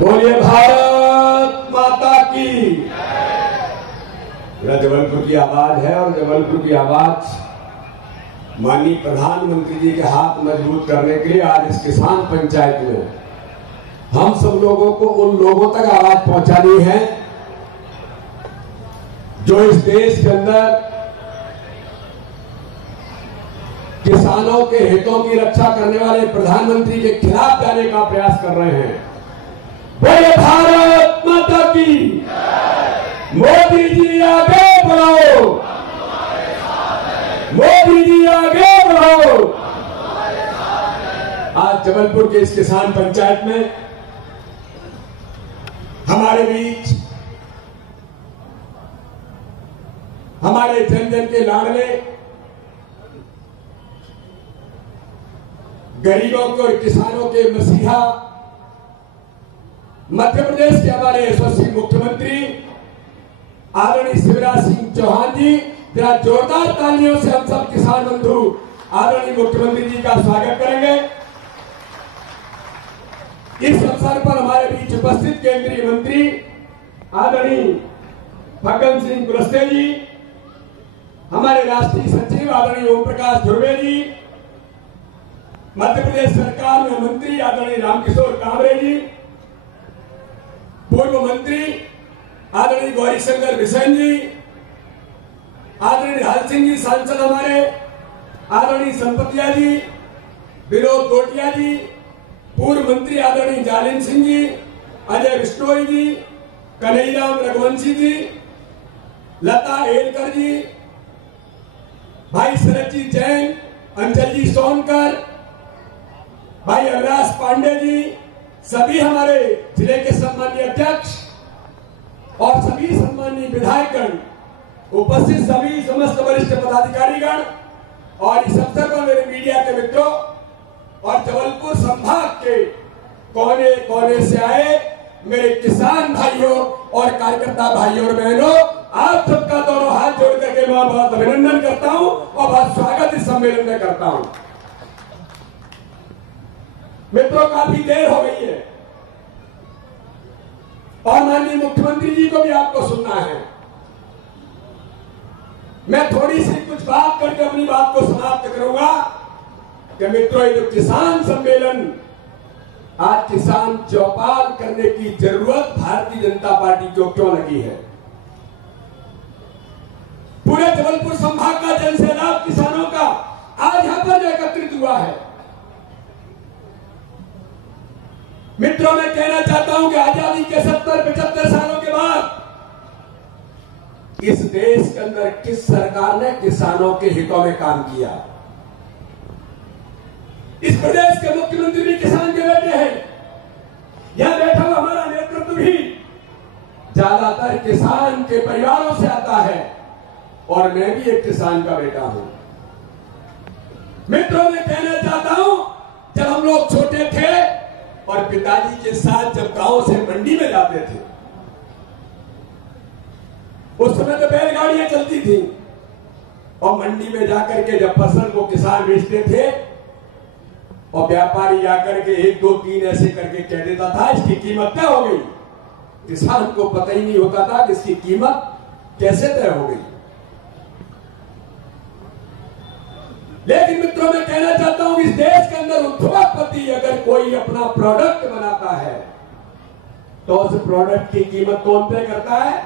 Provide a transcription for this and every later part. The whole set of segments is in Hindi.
बोलिए भारत माता की। मेरा जबलपुर की आवाज है और जबलपुर की आवाज माननीय प्रधानमंत्री जी के हाथ मजबूत करने के लिए आज इस किसान पंचायत में हम सब लोगों को उन लोगों तक आवाज पहुंचानी है जो इस देश के अंदर किसानों के हितों की रक्षा करने वाले प्रधानमंत्री के खिलाफ जाने का प्रयास कर रहे हैं। बोले भारत माता की। मोदी जी आगे बढ़ो, मोदी जी आगे बढ़ो। आज जबलपुर के इस किसान पंचायत में हमारे बीच हमारे जन जन के लाडले गरीबों के और किसानों के मसीहा मध्य प्रदेश के हमारे यशस्वी मुख्यमंत्री आदरणीय शिवराज सिंह चौहान जी, जरा जोरदार तालियों से हम सब किसान बंधु आदरणीय मुख्यमंत्री जी का स्वागत करेंगे। इस अवसर पर हमारे बीच उपस्थित केंद्रीय मंत्री आदरणीय फग्गन सिंह कुलस्ते जी, हमारे राष्ट्रीय सचिव आदरणीय ओम प्रकाश धुर्वे जी, मध्य प्रदेश सरकार में मंत्री आदरणीय रामकिशोर कांबरे जी, पूर्व मंत्री आदरणीय गौरीशंकर बिसेन जी, आदरणीय लाल सिंह जी सांसद हमारे, आदरणीय संपतिया जी, विनोद गोटिया जी, पूर्व मंत्री आदरणीय जालिन सिंह जी, अजय बिश्नोई जी, कन्हैयाराम रघुवंशी जी, लता एलकर जी, भाई शरद जी जैन, अंजल जी सोनकर, भाई अविनाश पांडे जी, सभी हमारे जिले के सम्मानीय अध्यक्ष और सभी सम्मानीय विधायकगण, उपस्थित सभी समस्त वरिष्ठ पदाधिकारीगण और इस अवसर पर मेरे मीडिया के मित्रों और जबलपुर संभाग के कोने कोने से आए मेरे किसान भाइयों और कार्यकर्ता भाइयों और बहनों, आप सबका दोनों हाथ जोड़ करके मैं बहुत अभिनंदन करता हूं और बहुत स्वागत इस सम्मेलन में करता हूं। मित्रों, काफी देर हो गई है और माननीय मुख्यमंत्री जी को भी आपको सुनना है। मैं थोड़ी सी कुछ बात करके अपनी बात को समाप्त करूंगा कि मित्रों, ये जो किसान सम्मेलन आज किसान चौपाल करने की जरूरत भारतीय जनता पार्टी को क्यों लगी है। पूरे जबलपुर संभाग का जनसैलाब किसानों का आज यहां पर जो एकत्रित हुआ है। मित्रों, मैं कहना चाहता हूं कि आजादी के 70-75 सालों के बाद इस देश के अंदर किस सरकार ने किसानों के हितों में काम किया। इस प्रदेश के मुख्यमंत्री भी किसान के बेटे हैं, यहां बैठा हुआ हमारा नेतृत्व भी ज्यादातर किसान के परिवारों से आता है और मैं भी एक किसान का बेटा हूं। मित्रों, मैं कहना चाहता हूं, जब हम लोग छोटे थे और पिताजी के साथ जब गांव से मंडी में जाते थे, उस समय तो बैलगाड़ियां चलती थी और मंडी में जाकर के जब फसल को किसान बेचते थे और व्यापारी जाकर के 1, 2, 3 ऐसे करके कह देता था इसकी कीमत तय हो गई। किसान को पता ही नहीं होता था कि इसकी कीमत कैसे तय हो गई। लेकिन मित्रों, मैं कहना चाहता हूं, इस देश के अंदर उद्योगपति अगर कोई अपना प्रोडक्ट बनाता है तो उस प्रोडक्ट की कीमत कौन तय करता है?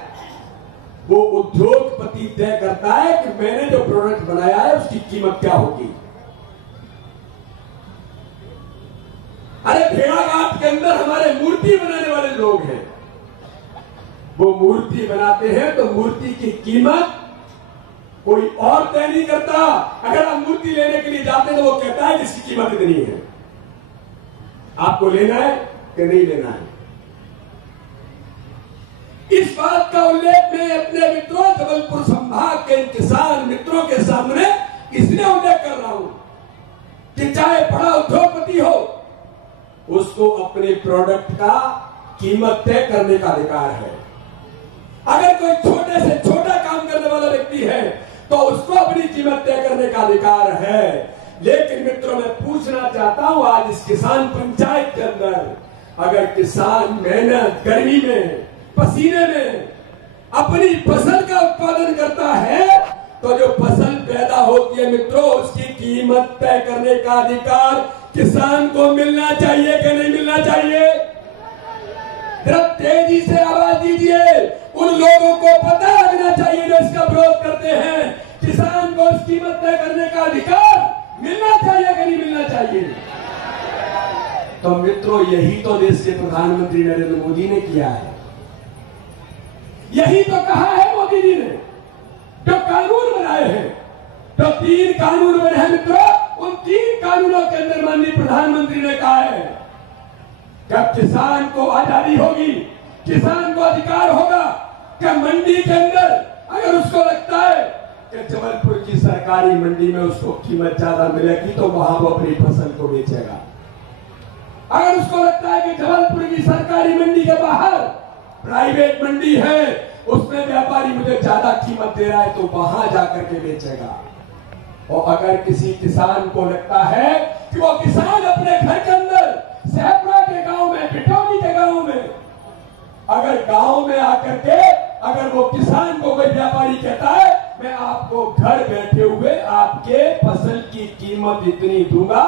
वो उद्योगपति तय करता है कि मैंने जो प्रोडक्ट बनाया है उसकी कीमत क्या होगी। अरे भेड़ाघाट के अंदर हमारे मूर्ति बनाने वाले लोग हैं, वो मूर्ति बनाते हैं तो मूर्ति की कीमत कोई और तय नहीं करता। अगर आप मूर्ति लेने के लिए जाते हैं तो वो कहता है जिसकी कीमत इतनी है, आपको लेना है कि नहीं लेना है। इस बात का उल्लेख मैं अपने मित्रों जबलपुर संभाग के किसान मित्रों के सामने इसलिए उल्लेख कर रहा हूं कि चाहे बड़ा उद्योगपति हो, उसको अपने प्रोडक्ट का कीमत तय करने का अधिकार है। अगर कोई छोटे से छोटा काम करने वाला व्यक्ति है तो उसको अपनी कीमत तय करने का अधिकार है। लेकिन मित्रों, मैं पूछना चाहता हूं, आज इस किसान पंचायत के अंदर अगर किसान मेहनत गर्मी में पसीने में अपनी फसल का उत्पादन करता है तो जो फसल पैदा होती है मित्रों, उसकी कीमत तय करने का अधिकार किसान को मिलना चाहिए कि नहीं मिलना चाहिए? जरा तेजी से आवाज दीजिए। उन लोगों को पता लगना चाहिए जो इसका विरोध करते हैं, किसान को उस कीमत तय करने का अधिकार मिलना चाहिए कि नहीं मिलना चाहिए? तो मित्रों, यही तो देश के प्रधानमंत्री नरेंद्र मोदी ने किया है, यही तो कहा है मोदी जी ने। जो कानून बनाए हैं, जो 3 कानून बने हैं मित्रों, उन 3 कानूनों के अंदर माननीय प्रधानमंत्री ने कहा है जब किसान को आजादी होगी, किसान को अधिकार होगा कि मंडी के अंदर अगर उसको लगता है कि जबलपुर की सरकारी मंडी में उसको कीमत ज्यादा मिलेगी तो वहां वो अपनी फसल को बेचेगा। अगर उसको लगता है कि जबलपुर की सरकारी मंडी के बाहर प्राइवेट मंडी है, उसमें व्यापारी मुझे ज्यादा कीमत दे रहा है, तो वहां जाकर के बेचेगा। और अगर किसी किसान को लगता है कि वो किसान अपने घर के अंदर, सहपुरा के गांव में, पिटौनी के गांव में, अगर गांव में आकर के अगर वो किसान को कोई व्यापारी कहता है मैं आपको घर बैठे हुए आपके फसल की कीमत इतनी दूंगा,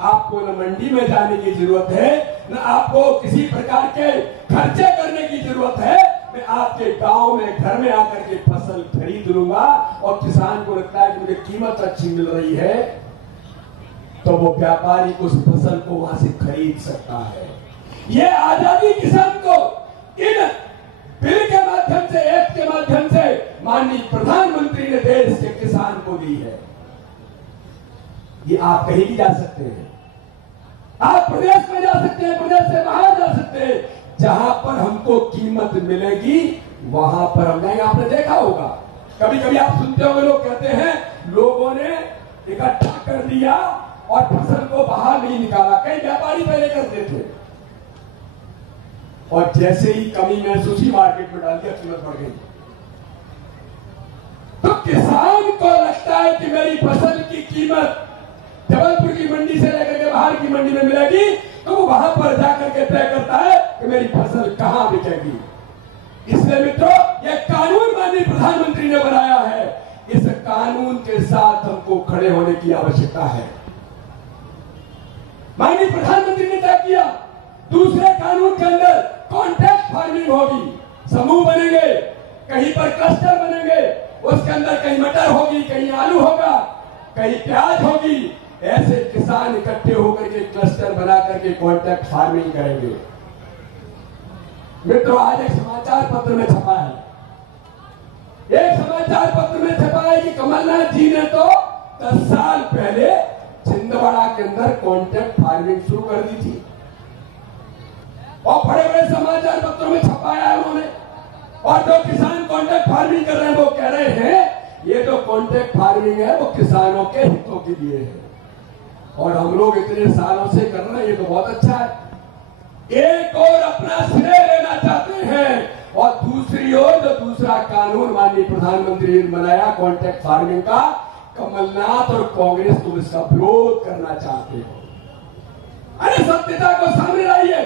आपको न मंडी में जाने की जरूरत है, न आपको किसी प्रकार के खर्चे करने की जरूरत है, मैं आपके गांव में घर में आकर के फसल खरीद लूंगा। और किसान को लगता है कि मुझे कीमत अच्छी मिल रही है, तो वो व्यापारी उस फसल को वहां से खरीद सकता है। ये आजादी किसान को इन बिल के माध्यम से, एक्ट के माध्यम से माननीय प्रधानमंत्री ने देश के किसान को दी है। ये आप कहीं भी जा सकते हैं, आप प्रदेश में जा सकते हैं, प्रदेश से बाहर जा सकते हैं, जहां पर हमको कीमत मिलेगी वहां पर हम जाएंगे। आपने देखा होगा, कभी कभी आप सुनते होंगे लोग कहते हैं लोगों ने इकट्ठा कर दिया और फसल को बाहर नहीं निकाला, कई व्यापारी पहले करते थे और जैसे ही कमी महसूस ही मार्केट में डाल दिया, कीमत बढ़ गई। तो किसान को लगता है कि मेरी फसल की कीमत जबलपुर की मंडी से लेकर के बाहर की मंडी में मिलेगी, तो वो वहां पर जाकर के तय करता है कि मेरी फसल कहां बिकेगी। इसलिए मित्रों, यह कानून माननीय प्रधानमंत्री ने बनाया है, इस कानून के साथ हमको खड़े होने की आवश्यकता है। माननीय प्रधानमंत्री ने तय किया दूसरे कानून के अंदर कॉन्ट्रैक्ट फार्मिंग होगी, समूह बनेंगे, कहीं पर क्लस्टर बनेंगे, उसके अंदर कहीं मटर होगी, कहीं आलू होगा, कहीं प्याज होगी, ऐसे किसान इकट्ठे होकर के क्लस्टर बना करके कॉन्ट्रैक्ट फार्मिंग करेंगे। मित्रों, आज एक समाचार पत्र में छपा है, एक समाचार पत्र में छपा है कि कमलनाथ जी ने तो 10 साल पहले छिंदवाड़ा के अंदर कॉन्ट्रैक्ट फार्मिंग शुरू कर दी थी और बड़े बड़े समाचार पत्रों में छपाया है उन्होंने। और जो किसान कॉन्ट्रैक्ट फार्मिंग कर रहे हैं वो कह रहे हैं ये जो कॉन्ट्रैक्ट फार्मिंग है वो किसानों के हितों के लिए है और हम लोग इतने सालों से कर रहे हैं, ये तो बहुत अच्छा है। एक और अपना श्रेय लेना चाहते हैं और दूसरी ओर जो दूसरा कानून माननीय प्रधानमंत्री ने बनाया कॉन्ट्रैक्ट फार्मिंग का, कमलनाथ और कांग्रेस तुम इसका विरोध करना चाहते हो। अरे सत्यता को सामने लाइए,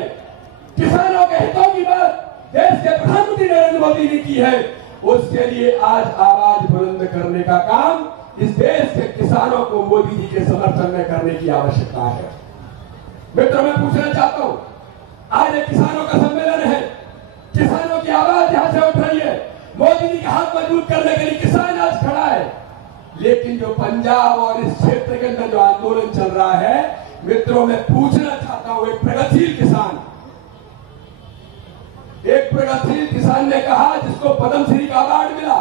किसानों के हितों की बात देश के प्रधानमंत्री नरेंद्र मोदी ने की है, उसके लिए आज आवाज बुलंद करने का काम इस देश के किसानों को मोदी जी के समर्थन में करने की आवश्यकता है। मित्रों, मैं पूछना चाहता हूं, आज एक किसानों का सम्मेलन है, किसानों की आवाज यहां से उठ रही है, मोदी जी के हाथ मजबूत करने के लिए किसान आज खड़ा है, लेकिन जो पंजाब और इस क्षेत्र के अंदर जो आंदोलन चल रहा है, मित्रों मैं पूछना चाहता हूं, एक प्रगतिशील किसान ने कहा जिसको पद्मश्री का अवार्ड मिला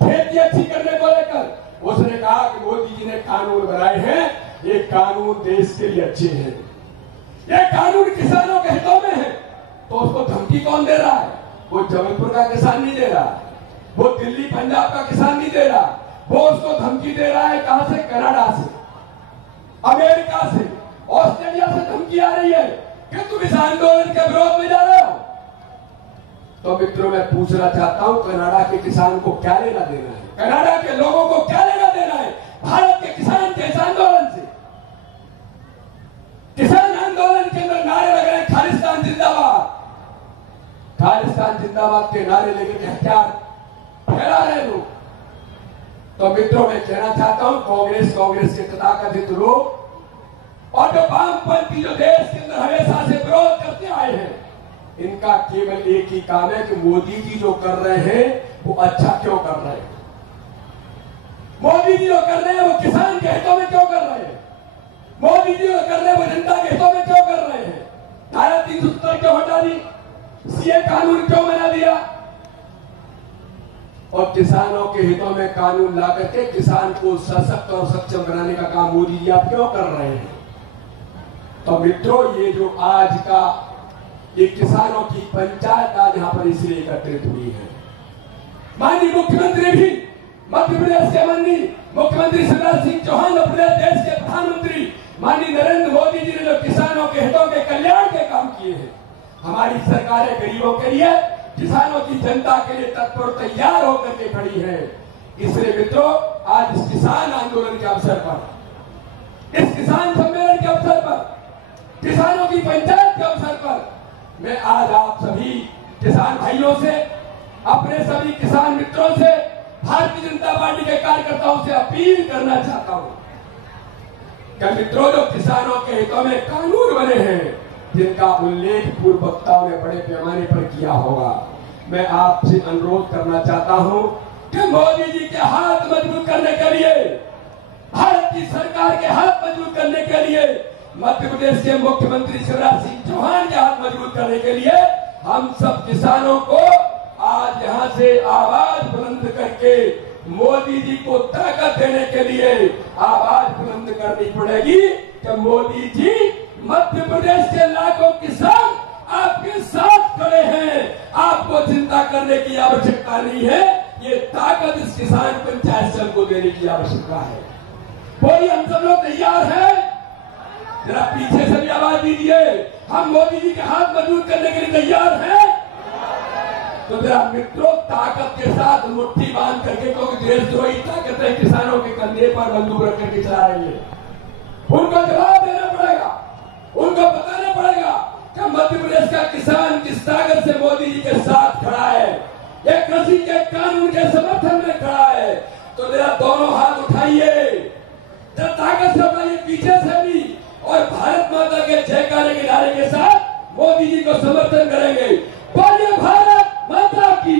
खेती अच्छी करने को लेकर, उसने कहा कि मोदी जी ने कानून बनाए हैं, ये कानून देश के लिए अच्छे हैं, ये कानून किसानों के हितों में है। तो उसको धमकी कौन दे रहा है? वो जबलपुर का किसान नहीं दे रहा, वो दिल्ली पंजाब का किसान नहीं दे रहा, वो उसको धमकी दे रहा है कहां से? कनाडा से, अमेरिका से, ऑस्ट्रेलिया से धमकी आ रही है कि तुम इस आंदोलन के विरोध में जा रहे हो। तो मित्रों मैं पूछना चाहता हूं, कनाडा के किसान को क्या लेना देना है? कनाडा के लोगों को क्या लेना देना है भारत के किसान के इस आंदोलन से? किसान आंदोलन के अंदर नारे लग रहे हैं खालिस्तान खालिस्तान जिंदाबाद के नारे लेकर हथियार फैला रहे लोग। तो मित्रों, मैं कहना चाहता हूं, कांग्रेस के तथाकथित लोग और जो वामपंथी जो देश के अंदर हमेशा से विरोध करते आए हैं, इनका केवल एक ही काम है कि मोदी जी जो कर रहे हैं वो अच्छा क्यों कर रहे हैं। मोदी जी जो कर रहे हैं वो किसान के हितों में क्यों कर रहे हैं। मोदी जी जो कर रहे हैं वो जनता के हितों में क्यों कर रहे हैं। धारा 370 क्यों हटा दी, सीए कानून क्यों बना दिया, और किसानों के हितों में कानून ला करके किसान को सशक्त और सक्षम बनाने का काम मोदी जी आप क्यों कर रहे हैं। तो मित्रों, ये जो आज का ये किसानों की पंचायत आज यहां पर इसलिए एकत्रित हुई है। माननीय मुख्यमंत्री भी, मध्य प्रदेश के माननीय मुख्यमंत्री शिवराज सिंह चौहान और देश के प्रधानमंत्री माननीय नरेंद्र मोदी जी ने जो किसानों के हितों के कल्याण के काम किए हैं, हमारी सरकारें गरीबों के लिए, किसानों की जनता के लिए तत्पर तैयार होकर के खड़ी है। इसलिए मित्रों, आज इस किसान आंदोलन के अवसर पर, इस किसान सम्मेलन के अवसर पर, किसानों की पंचायत के अवसर पर मैं आज आप सभी किसान भाइयों से, अपने सभी किसान मित्रों से, भारतीय जनता पार्टी के कार्यकर्ताओं से अपील करना चाहता हूं कि मित्रों, जो किसानों के हितों में कानून बने हैं, जिनका उल्लेख पूर्व वक्ताओं ने बड़े पैमाने पर किया होगा, मैं आपसे अनुरोध करना चाहता हूं कि मोदी जी के हाथ मजबूत करने के लिए, भारत की सरकार के हाथ मजबूत करने के लिए, मध्य प्रदेश के मुख्यमंत्री शिवराज सिंह चौहान के हाथ मजबूत करने के लिए हम सब किसानों को आज यहां से आवाज बुलंद करके मोदी जी को ताकत देने के लिए आवाज बुलंद करनी पड़ेगी कि मोदी जी, मध्य प्रदेश के लाखों किसान आपके साथ खड़े हैं, आपको चिंता करने की आवश्यकता नहीं है। ये ताकत इस किसान पंचायत से हमको देने की आवश्यकता है। बोलिए, हम सब लोग तैयार हैं? जरा पीछे से भी आवाज दीजिए, हम मोदी जी के हाथ मजबूत करने के लिए तैयार हैं। तो जरा मित्रों, ताकत के साथ मुट्ठी बांध करके, क्योंकि देशद्रोही ताकतें किसानों के कंधे पर बंदूक रख करके चला रही है, उनको जवाब देना पड़ेगा, उनको बताना पड़ेगा कि मध्य प्रदेश का किसान किस ताकत से मोदी जी के साथ खड़ा है, एक कृषि के कानून के समर्थन में खड़ा है। तो जरा दोनों हाथ उठाइए, जरा ताकत से उठाइए, पीछे से भी, और भारत माता के जयकारे के नारे के साथ मोदी जी को समर्थन करेंगे। बोलिए भारत माता की,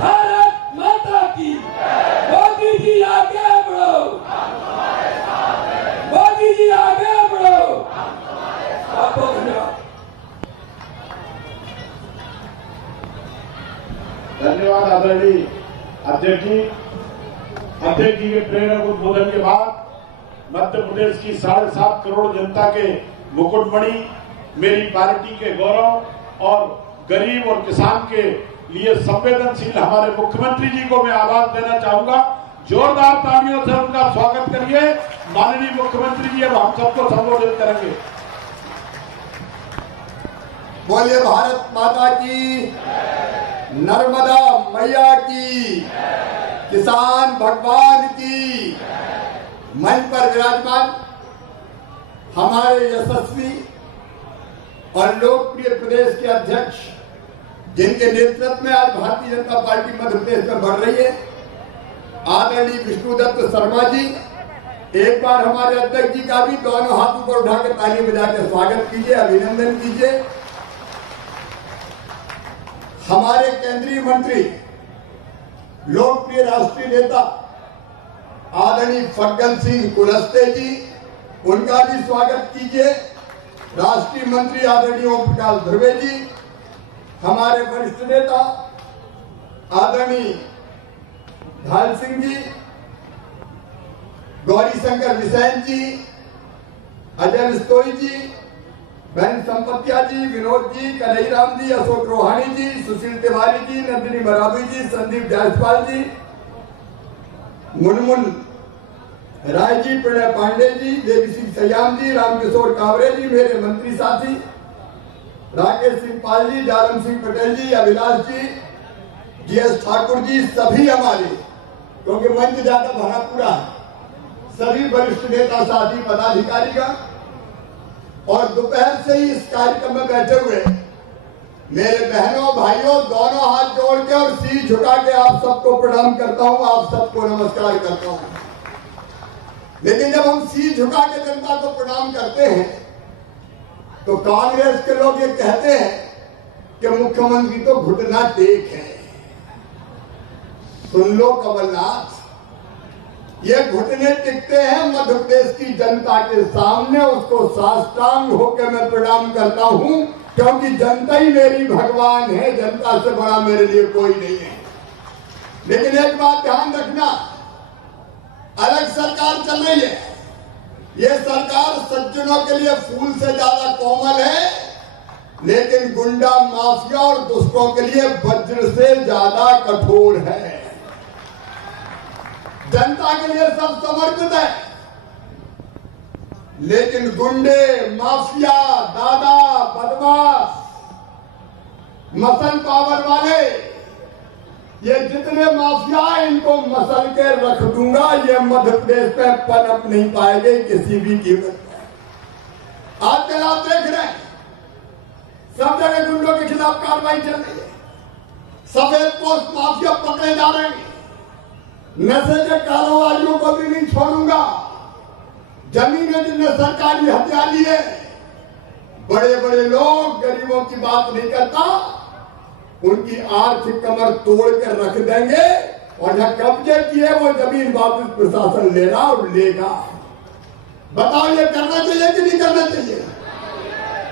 भारत माता की। मोदी जी आगे बढ़ो, मोदी जी आगे बढ़ो। आपको धन्यवाद। धन्यवाद आदरणीय अध्यक्ष जी। अध्यक्ष जी के प्रेरक उद्बोधन के बाद मध्य प्रदेश की 7.5 करोड़ जनता के मुकुटमणि, मेरी पार्टी के गौरव और गरीब और किसान के लिए संवेदनशील हमारे मुख्यमंत्री जी को मैं आवाज देना चाहूंगा। जोरदार तालियों से उनका स्वागत करिए। माननीय मुख्यमंत्री जी अब हम सबको संबोधित करेंगे। बोलिए भारत माता की, नर्मदा मैया की, किसान भगवान की। मंच पर विराजमान हमारे यशस्वी और लोकप्रिय प्रदेश के अध्यक्ष, जिनके नेतृत्व में आज भारतीय जनता पार्टी मध्य प्रदेश में बढ़ रही है, आदरणीय विष्णुदत्त शर्मा जी, एक बार हमारे अध्यक्ष जी का भी दोनों हाथ ऊपर उठाकर ताली बजाकर स्वागत कीजिए, अभिनंदन कीजिए। हमारे केंद्रीय मंत्री, लोकप्रिय राष्ट्रीय नेता आदरणीय फग्गन सिंह कुलस्ते जी, उनका भी स्वागत कीजिए। राष्ट्रीय मंत्री आदरणीय ओम प्रकाश धुर्वे जी, हमारे वरिष्ठ नेता आदरणीय ढाल सिंह जी, गौरी शंकर बिसेन जी, अजय बिस्तोई जी, बहन संपत्तिया जी, विनोद जी, कन्हैयाराम जी, अशोक रोहानी जी, सुशील तिवारी जी, नंदिनी मरावी जी, संदीप जायसवाल जी, मुनमुन राय जी, प्रणय पांडे जी, देवी सिंह सयाम जी, रामकिशोर कावरे जी, मेरे मंत्री साथी राकेश सिंह पाल जी, जालम सिंह पटेल जी, अभिलाष जी, जीएस ठाकुर जी, सभी हमारे, क्योंकि मंच ज्यादा भरा पूरा है, सभी वरिष्ठ नेता साथी पदाधिकारी का, और दोपहर से ही इस कार्यक्रम में बैठे हुए मेरे बहनों भाइयों दोनों हाथ जोड़ के और सिर झुका के आप सबको प्रणाम करता हूं, आप सबको नमस्कार करता हूं। लेकिन जब हम सिर झुका के जनता को प्रणाम करते हैं तो कांग्रेस के लोग ये कहते हैं कि मुख्यमंत्री तो घुटना टेक है। सुन लो कमलनाथ, ये घुटने टिकते हैं मध्य प्रदेश की जनता के सामने, उसको साष्टांग होकर मैं प्रणाम करता हूं, क्योंकि जनता ही मेरी भगवान है, जनता से बड़ा मेरे लिए कोई नहीं है। लेकिन एक बात ध्यान रखना, अलग सरकार चल रही है, ये सरकार सज्जनों के लिए फूल से ज्यादा कोमल है, लेकिन गुंडा माफिया और दुष्टों के लिए वज्र से ज्यादा कठोर है। जनता के लिए सब समर्पित है, लेकिन गुंडे माफिया दादा बदमाश मसल पावर वाले, ये जितने माफिया हैं इनको मसल के रख दूंगा, ये मध्य प्रदेश पे पनप नहीं पाएंगे किसी भी कीमत पर। आजकल आप देख रहे हैं सब जगह गुंडों के खिलाफ कार्रवाई चल रही है, सफेद पोस्ट माफिया पकड़े जा रहे हैं, नशे के कारोबारियों को भी नहीं छोड़ूंगा, जमीनें जिनने सरकारी हत्या ली है, बड़े बड़े लोग गरीबों की बात नहीं करता, उनकी आर्थिक कमर तोड़ कर रख देंगे और जहां कब्जे किए वो जमीन वापस प्रशासन लेगा और लेगा। बताओ ये करना चाहिए कि नहीं करना चाहिए?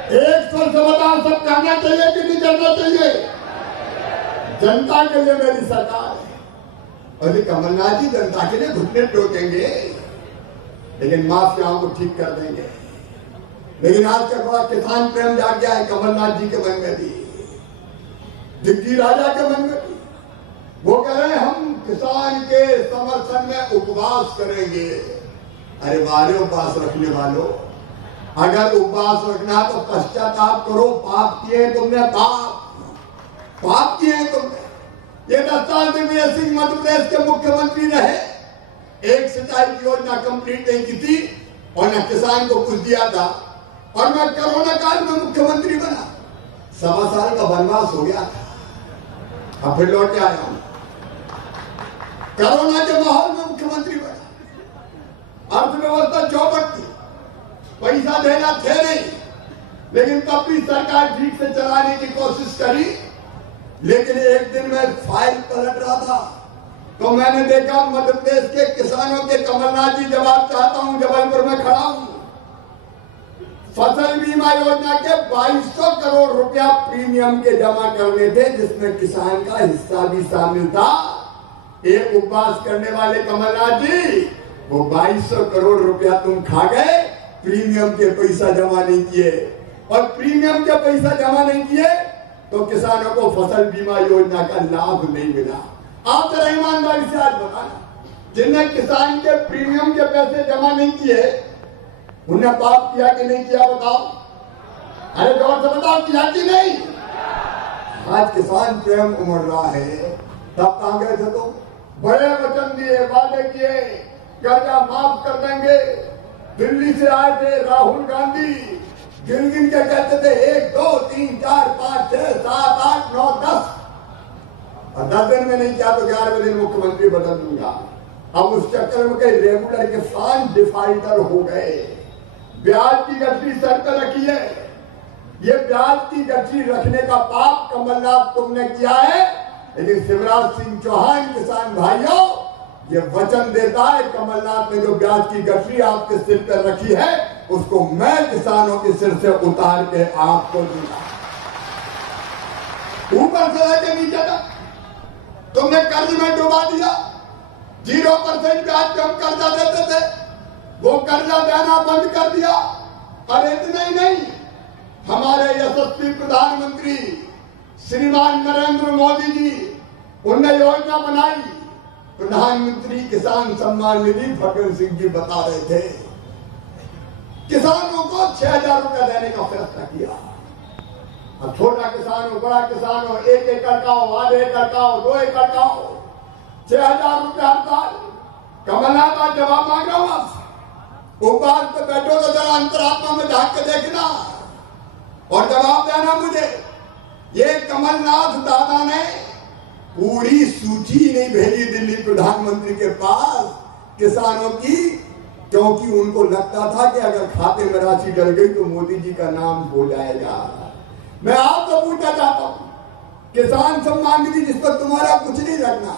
एक स्वर से बताओ, सब करना चाहिए कि नहीं करना चाहिए? जनता के लिए मेरी सरकार है और कमलनाथ जी जनता के लिए घुटने टोकेंगे, लेकिन माफियाओं को ठीक कर देंगे। लेकिन आज का बड़ा किसान प्रेम जाग गया है कमलनाथ जी के मन में भी, दिग्गी राजा के मन में भी। वो कह रहे हैं हम किसान के समर्थन में उपवास करेंगे। अरे वाले उपवास रखने वालों, अगर उपवास रखना तो पश्चाताप करो, पाप किए तुमने, पाप किए तुमने। ये 10 साल दिग्विजय सिंह मध्य प्रदेश के मुख्यमंत्री रहे, एक सिंचाई की योजना कंप्लीट नहीं की थी और न किसान को कुछ दिया था, और मैं कोरोना काल में मुख्यमंत्री बना, 1.25 साल का वनवास हो गया था, अब फिर लौट के आया हूं। कोरोना के माहौल में मुख्यमंत्री बना, अर्थव्यवस्था चौपट थी, पैसा देना थे नहीं, लेकिन तब भी सरकार ठीक से चलाने की कोशिश करी। लेकिन एक दिन मैं फाइल पलट रहा था तो मैंने देखा मध्य प्रदेश के किसानों के कमलनाथ जी जवाब चाहता हूं, जबलपुर में खड़ा हूं, फसल बीमा योजना के 2200 करोड़ रुपया प्रीमियम के जमा करने थे, जिसमें किसान का हिस्सा भी शामिल था। एक उपवास करने वाले कमलनाथ जी, वो 2200 करोड़ रुपया तुम खा गए, प्रीमियम के पैसा जमा नहीं किए, और प्रीमियम के पैसा जमा नहीं किए तो किसानों को फसल बीमा योजना का लाभ नहीं मिला। आप जरा ईमानदारी से आज बताना, जिनने किसान के प्रीमियम के पैसे जमा नहीं किए उन्हें पाप किया कि नहीं किया? बताओ, अरे जोर से बताओ, किया कि नहीं? आज किसान प्रेम उमड़ रहा है, तब कहां गए थे तुम? बड़े वचन दिए, वादे किए, कर्जा माफ कर देंगे। दिल्ली से आए थे राहुल गांधी, गिन गिन के कहते थे 1 2 3 4 5 6 7 8 9 10, और 10 दिन में नहीं किया तो 11वें दिन मुख्यमंत्री बदल दूंगा। अब उस चक्कर में कई रेगुलर के फंड डिफाल्टर हो गए, ब्याज की गठरी सर पर रखी है। ये ब्याज की गठरी रखने का पाप कमलनाथ तुमने किया है, लेकिन शिवराज सिंह चौहान किसान भाइयों ये वचन देता है, कमलनाथ ने जो ब्याज की गठरी आपके सिर पर रखी है उसको मैं किसानों के सिर से उतार के आपको दूंगा। ऊपर से लेके नीचे तक तुमने कर्ज में डुबा दिया, 0% ब्याज पे हम कर्जा देते थे, वो कर्जा देना बंद कर दिया। और इतना ही नहीं, हमारे यशस्वी प्रधानमंत्री श्रीमान नरेंद्र मोदी जी, उनने योजना बनाई, प्रधानमंत्री किसान सम्मान निधि। भगत सिंह जी बता रहे थे, किसानों को 6000 रुपया देने का फैसला किया। अब छोटा किसान हो, बड़ा किसान हो, 1 एकड़ का हो, आधे एकड़ का हो, 2 एकड़ का हो, 6000 रुपया हर साल। कमलनाथ आज जवाब मांग रहा हूं आपसे, उपवास पे बैठो तो जरा अंतरात्मा में झांक के देखना और जवाब देना मुझे। ये कमलनाथ दादा ने पूरी सूची नहीं भेजी दिल्ली प्रधानमंत्री के पास किसानों की, क्योंकि उनको लगता था कि अगर खाते में राशि डल गई तो मोदी जी का नाम हो जाएगा। मैं आपको पूछना चाहता हूं, किसान सम्मान निधि जिस पर तुम्हारा कुछ नहीं लगना,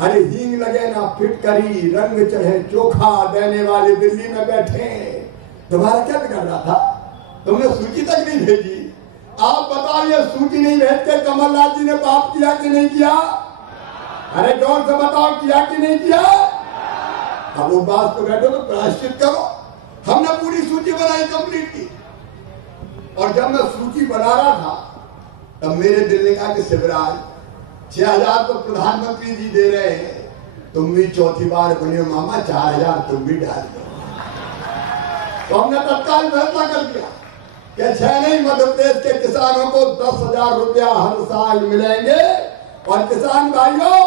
अरे हींग लगे ना फिटकरी, रंग चढ़े चोखा देने वाले दिल्ली में बैठे, तुम्हारा क्या बिगड़ रहा था? तुमने सूची तक नहीं भेजी। आप बताओ, ये सूची नहीं भेजते कमलनाथ जी ने पाप किया कि नहीं किया? अरे जोर से बताओ, किया कि नहीं किया? अब वो बात तो बैठो तो प्रायश्चित करो। हमने पूरी सूची बनाई, कंप्लीट की, और जब मैं सूची बना रहा था तब मेरे दिल ने कहा कि शिवराज 6,000 तो प्रधानमंत्री जी दे रहे हैं, तुम भी चौथी बार बने मामा, 4,000 तुम भी डाल दो। तो हमने तत्काल फैसला कर दिया कि 6 नहीं, मध्य प्रदेश के किसानों को 10,000 रुपया हर साल मिलेंगे। और किसान भाइयों,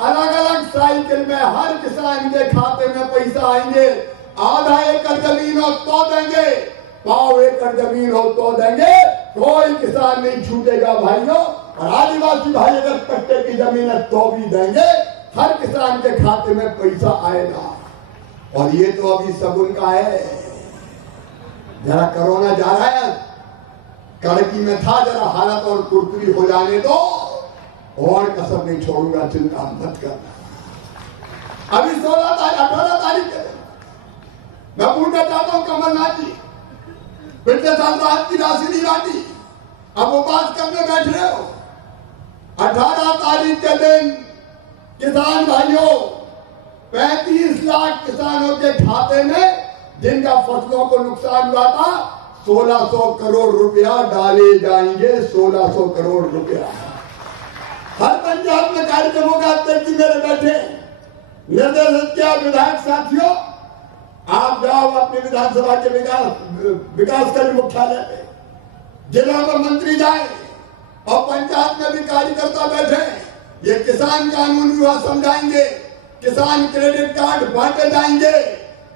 अलग अलग साइकिल में हर किसान के खाते में पैसा आएंगे। आधा एकड़ जमीन हो तो देंगे, 1/4 एकड़ जमीन हो तो देंगे, कोई किसान नहीं छूटेगा भाइयों। और आदिवासी भाई अगर कट्टे की जमीन है तो भी देंगे, हर किसान के खाते में पैसा आएगा। और ये तो अभी सगुन का है, जरा कोरोना जा रहा है, कड़की में था, जरा हालत और कुरकुरी हो जाने दो, और कसर नहीं छोड़ूंगा, चिंता मत करना। अभी 18 तारीख के दिन मैं पूछना चाहता हूं कमलनाथ जी, पिछले साल रात की राशि नहीं बांटी, अब वो बात करने बैठ रहे हो। 18 तारीख के दिन किसान भाइयों, 35 लाख किसानों के खाते में, जिनका फसलों को नुकसान हुआ था, 1600 करोड़ रुपया डाले जाएंगे। 1600 करोड़ रुपया हर पंचायत में कार्यक्रमों का अध्यक्ष मेरे बैठे निर्देशित किया। विधायक साथियों, आप जाओ अपने विधानसभा के विकासखंड मुख्यालय पे, जिला में मंत्री जाए और पंचायत में भी कार्यकर्ता बैठे, ये किसान कानून विवाह समझाएंगे, किसान क्रेडिट कार्ड बांटे जाएंगे,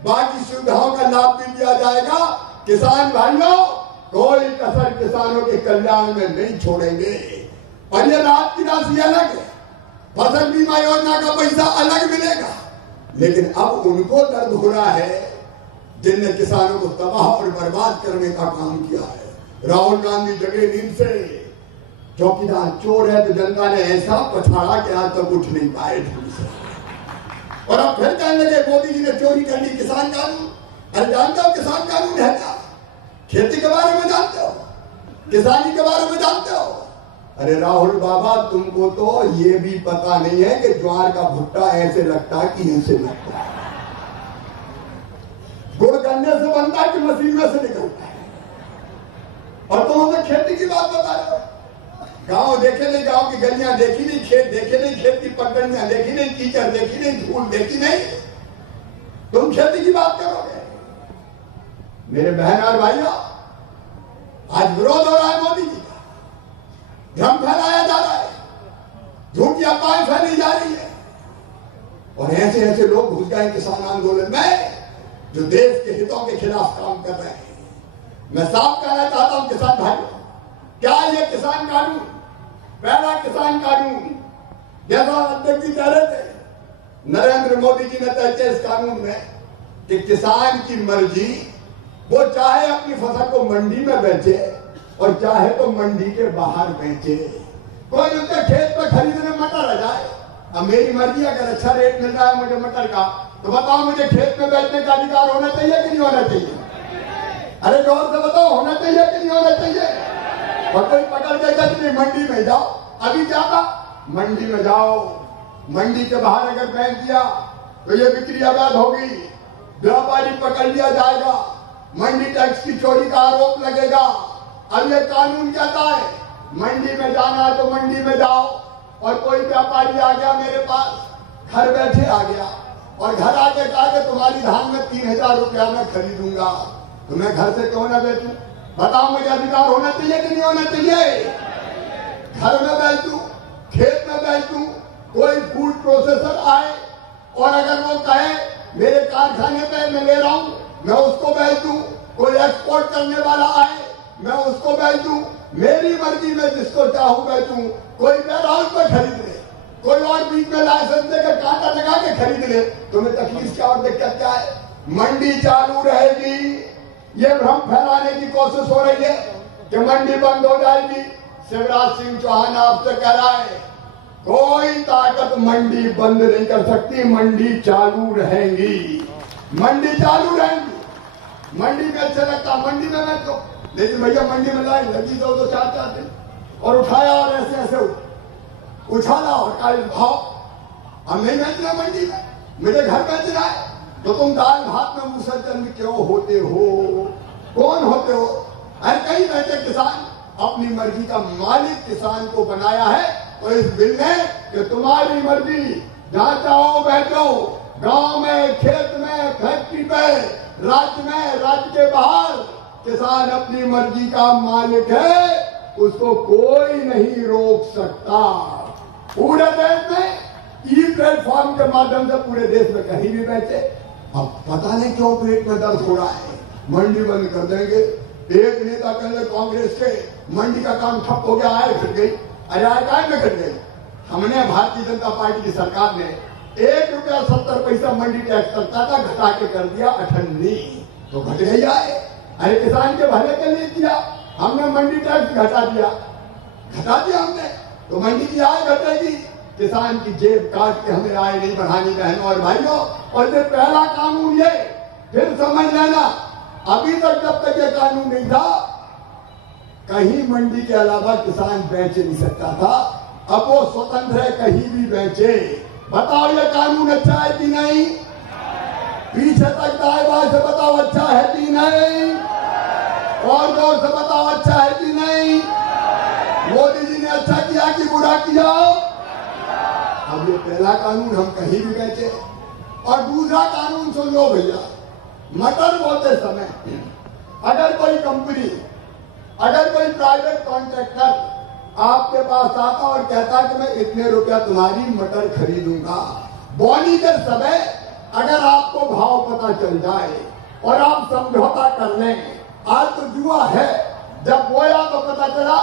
बाकी सुविधाओं का लाभ भी दिया जाएगा। किसान भाइयों, कोई कसर किसानों के कल्याण में नहीं छोड़ेंगे। और ये रात की राशि अलग है, फसल बीमा योजना का पैसा अलग मिलेगा, लेकिन अब उनको दर्द हो रहा है जिनने किसानों को तबाह और बर्बाद करने का काम किया है। राहुल गांधी जगे नींद से, चौकीदार चोर है तो जनता ने ऐसा पछाड़ा कि आज तक उठ नहीं पाए ढंग से। और अब फिर कहने लगे मोदी जी ने चोरी कर ली किसान कानून। अरे जानते हो किसान कानून है क्या? खेती के बारे में जानते हो, किसानी के बारे में जानते हो? अरे राहुल बाबा, तुमको तो ये भी पता नहीं है कि ज्वार का भुट्टा ऐसे लगता है कि इनसे लगता है, गुड़ गन्ने से बनता है कि मशीन में से निकलता है। और तुम हमें खेती की बात बता रहे हो। गांव देखे नहीं, गांव की गलियां देखी नहीं, खेत देखे नहीं, खेत की पगडंडियां देखी नहीं, कीचड़ देखी नहीं, धूल देखी नहीं, तुम खेती की बात करोगे? मेरे बहन और भाइयों, आज विरोध हो रहा है मोदी जी का, भ्रम फैलाया जा रहा है, झूठी अफवाहें फैली जा रही है, और ऐसे ऐसे लोग घुस गए किसान आंदोलन में जो देश के हितों के खिलाफ काम कर रहे हैं। मैं साफ कहना चाहता हूं किसान भाइयों, क्या ये किसान कानून, पहला किसान कानून, जैसा अध्यक्ष जी कह रहे थे, नरेंद्र मोदी जी ने तय किया इस कानून में कि किसान की मर्जी, वो चाहे अपनी फसल को मंडी में बेचे और चाहे तो मंडी के बाहर बेचे। कोई उनके खेत में खरीदने मटर आ जाए, अब मेरी मर्जी, अगर अच्छा रेट मिल रहा है मुझे मटर का, तो बताओ मुझे खेत में बेचने का अधिकार होना चाहिए कि नहीं होना चाहिए? अरे जोर से बताओ, होना चाहिए कि नहीं होना चाहिए? और कोई पकड़ के नहीं, मंडी में जाओ, अभी ज्यादा मंडी में जाओ, मंडी के बाहर अगर बेच दिया तो ये बिक्री अवैध होगी, व्यापारी पकड़ लिया जाएगा, मंडी टैक्स की चोरी का आरोप लगेगा। अब ये कानून कहता है मंडी में जाना है तो मंडी में जाओ, और कोई व्यापारी आ गया मेरे पास, घर बैठे आ गया और घर आके कहा कि तुम्हारी धान में 3,000 रुपया में खरीदूंगा, तो मैं घर से क्यों ना बेचूं? बताओ मुझे अधिकार होना चाहिए कि नहीं होना चाहिए? घर में बेच दूं, खेत में बेच दूं, कोई फूड प्रोसेसर आए और अगर वो कहे मेरे कारखाने पे मैं ले रहा हूं, मैं उसको बेच दूं, कोई एक्सपोर्ट करने वाला आए मैं उसको बेच दूं, मेरी मर्जी में जिसको चाहूं बेचूं, कोई वेयर हाउस में खरीद ले, कोई और बीच में लाइसेंस देकर कांटा लगा के खरीद ले, तुम्हें तकलीफ क्या और दिक्कत क्या है? मंडी चालू रहेगी। ये भ्रम फैलाने की कोशिश हो रही है कि मंडी बंद हो जाएगी। शिवराज सिंह चौहान आपसे कह रहा है, कोई ताकत मंडी बंद नहीं कर सकती, मंडी चालू रहेंगी, मंडी चालू रहेंगी। मंडी में अच्छा लगता, मंडी में मैं तो, लेकिन भैया मंडी में लाई लगी दो 4 दिन और उठाया और ऐसे ऐसे उछाला और कल भाव हम नहीं बेचना मंडी में, मेरे घर बेचना है। तो तुम दाल भात में मुसलजन क्यों होते हो? कौन होते हो? अरे कहीं बैठे किसान अपनी मर्जी का मालिक किसान को बनाया है, तो इस बिल ने कि तुम्हारी मर्जी, जहां चाहो बैठो, गांव में, खेत में, फैक्ट्री पे, राज्य में, राज्य के बाहर, किसान अपनी मर्जी का मालिक है, उसको कोई नहीं रोक सकता। पूरे देश में ई प्लेटफॉर्म के माध्यम से पूरे देश में कहीं भी बेचे। अब पता नहीं क्यों पेट में दर्द हो रहा है, मंडी बंद कर देंगे। एक नेता कल कांग्रेस के मंडी का काम ठप हो गया, आय घट गई। अरे आय काय में घट गई? हमने भारतीय जनता पार्टी की सरकार ने ₹1.70 मंडी टैक्स लगता था, घटा के कर दिया 98, तो घट गई आय। अरे किसान के भले के लिए किया हमने, मंडी टैक्स घटा दिया हमने, तो मंडी की आय घटेगी। किसान की जेब काट के हमें आय नहीं बढ़ानी बहनों और भाइयों। और ये पहला कानून, ये फिर समझ लेना, अभी तक जब तक ये कानून नहीं था, कहीं मंडी के अलावा किसान बेच नहीं सकता था। अब वो स्वतंत्र है, कहीं भी बेचे। बताओ ये कानून अच्छा है कि नहीं? पीछे तक दाएं बाएं से बताओ अच्छा है कि नहीं? और जोर से बताओ अच्छा है कि नहीं? मोदी जी ने अच्छा किया कि बुरा किया? अब ये पहला कानून, हम कहीं भी बेचे। और दूसरा कानून सुन लो भैया, मटर बोते समय अगर कोई कंपनी, अगर कोई प्राइवेट कॉन्ट्रैक्टर आपके पास आता और कहता कि मैं इतने रुपया तुम्हारी मटर खरीदूंगा, बोनी के समय अगर आपको भाव पता चल जाए और आप समझौता कर लें, आज तो जुआ है, जब बोया तो पता चला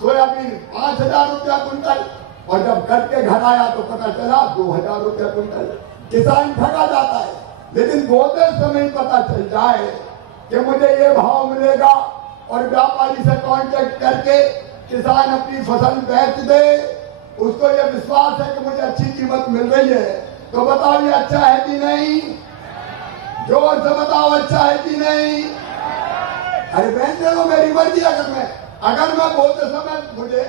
सोयाबीन 5,000 रुपया कुंटल, और जब कट के घर आया तो पता चला 2,000 रुपया कुंटल। किसान ठगा जाता है। लेकिन बोते समय पता चल जाए कि मुझे ये भाव मिलेगा और व्यापारी से कांटेक्ट करके किसान अपनी फसल बेच दे, उसको ये विश्वास है कि मुझे अच्छी कीमत मिल रही है, तो बताओ ये अच्छा है कि नहीं? जोर से बताओ अच्छा है कि नहीं? अरे बेचने दो, मेरी मर्जी। अगर मैं बोलते समय मुझे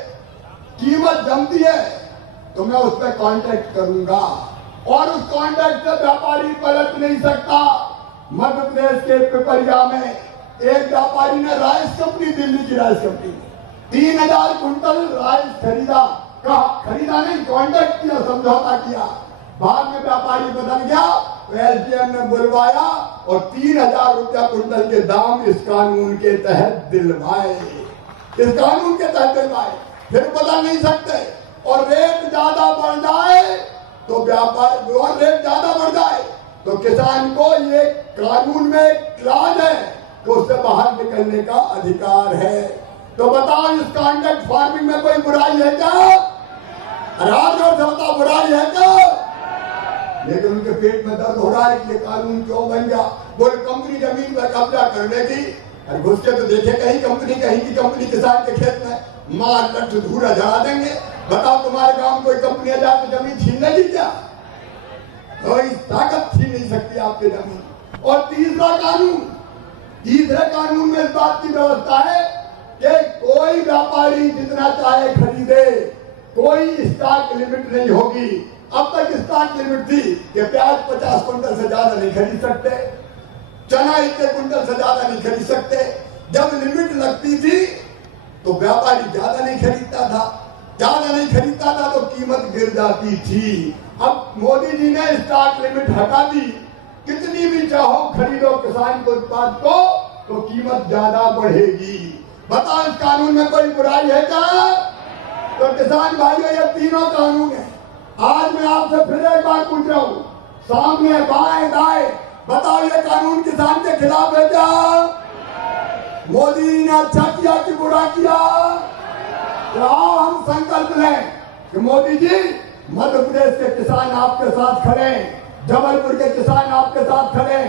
कीमत जमती है तो मैं उस पर कांटेक्ट करूंगा, और उस कांटेक्ट से व्यापारी पलट नहीं सकता। मध्य प्रदेश के पिपरिया में एक व्यापारी ने राइस कंपनी, दिल्ली की राइस कंपनी, 3,000 कुंटल राइस खरीदा। कहा खरीदा नहीं, कांटेक्ट किया, समझौता किया। बाद में व्यापारी बदल गया, तो एसडीएम ने बुलवाया और 3,000 रुपया कुंटल के दाम इस कानून के तहत दिलवाए, इस कानून के तहत दिलवाए। फिर बदल नहीं सकते। और रेट ज्यादा बढ़ जाए तो व्यापार, और रेट ज्यादा बढ़ जाए तो किसान को ये कानून में क्लॉज है तो उससे बाहर निकलने का अधिकार है। तो बताओ इस कॉन्ट्रैक्ट फार्मिंग में कोई बुराई है क्या? राजौर से बताओ बुराई है क्या? लेकिन उनके पेट में दर्द हो रहा है कि ये कानून क्यों बन गया। बोले कंपनी जमीन पर कब्जा करने की, अरे घुस के तो देखे कहीं कंपनी, कहीं की कंपनी किसान के खेत में मार लट धूरा जला देंगे। बताओ तुम्हारे गांव में कोई कंपनी आ जाए तो जमीन छीन लेगी क्या? कोई ताकत छीन नहीं सकती आपकी जमीन। और तीसरा कानून, तीसरे कानून में इस बात की व्यवस्था है कि कोई व्यापारी जितना चाहे खरीदे, कोई स्टॉक लिमिट नहीं होगी। अब तक स्टॉक लिमिट थी कि प्याज 50 कुंटल से ज्यादा नहीं खरीद सकते, चना इतने कुंटल से ज्यादा नहीं खरीद सकते। जब लिमिट लगती थी तो व्यापारी ज्यादा नहीं खरीदता था, ज्यादा नहीं खरीदता था तो कीमत गिर जाती थी। अब मोदी जी ने स्टॉक लिमिट हटा दी, कितनी भी चाहो खरीदो किसान के उत्पाद को तो कीमत ज्यादा बढ़ेगी। बताओ इस कानून में कोई बुराई है क्या? तो किसान भाइयों ये तीनों कानून है। आज मैं आपसे फिर एक बार पूछ रहा हूँ, सामने बाएं दाएं, बताओ ये कानून किसान के खिलाफ है क्या? मोदी ने अच्छा किया कि बुरा किया? तो आओ हम संकल्प लें कि मोदी जी, मध्य प्रदेश के किसान आपके साथ खड़े, जबलपुर के किसान आपके साथ खड़े,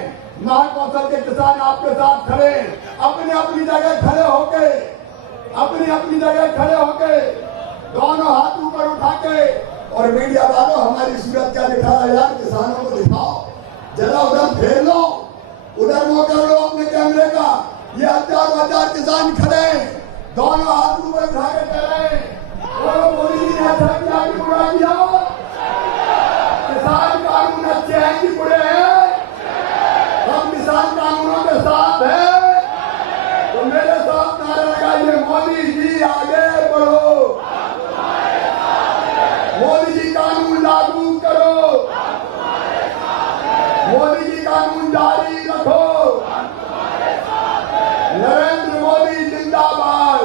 महाकौशल के किसान आपके साथ खड़े, अपनी अपनी जगह खड़े होके, अपनी अपनी जगह खड़े होके, दोनों हाथ ऊपर उठा के, और मीडिया वालों हमारी सूरत क्या दिखा रहा है यार, किसानों को दिखाओ जरा, उधर फेर लो, उधर वो कर लो अपने कैमरे का। ये हजार किसान खड़े, दोनों हाथ ऊपर उठा के कह रहे हैं मोदी जी ने अच्छा किया कि बुरा किया? किसान कानून अच्छे हैं कि बुरे हैं? हम किसान कानूनों के साथ हैं, तो मेरे साथ नारा लगाइए, मोदी जी आगे बढ़ो, मोदी जी कानून लागू करो, मोदी जी कानून जारी रखो, नरेंद्र मोदी जिंदाबाद,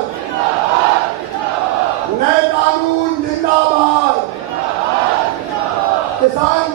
नए कानून जिंदाबाद, किसान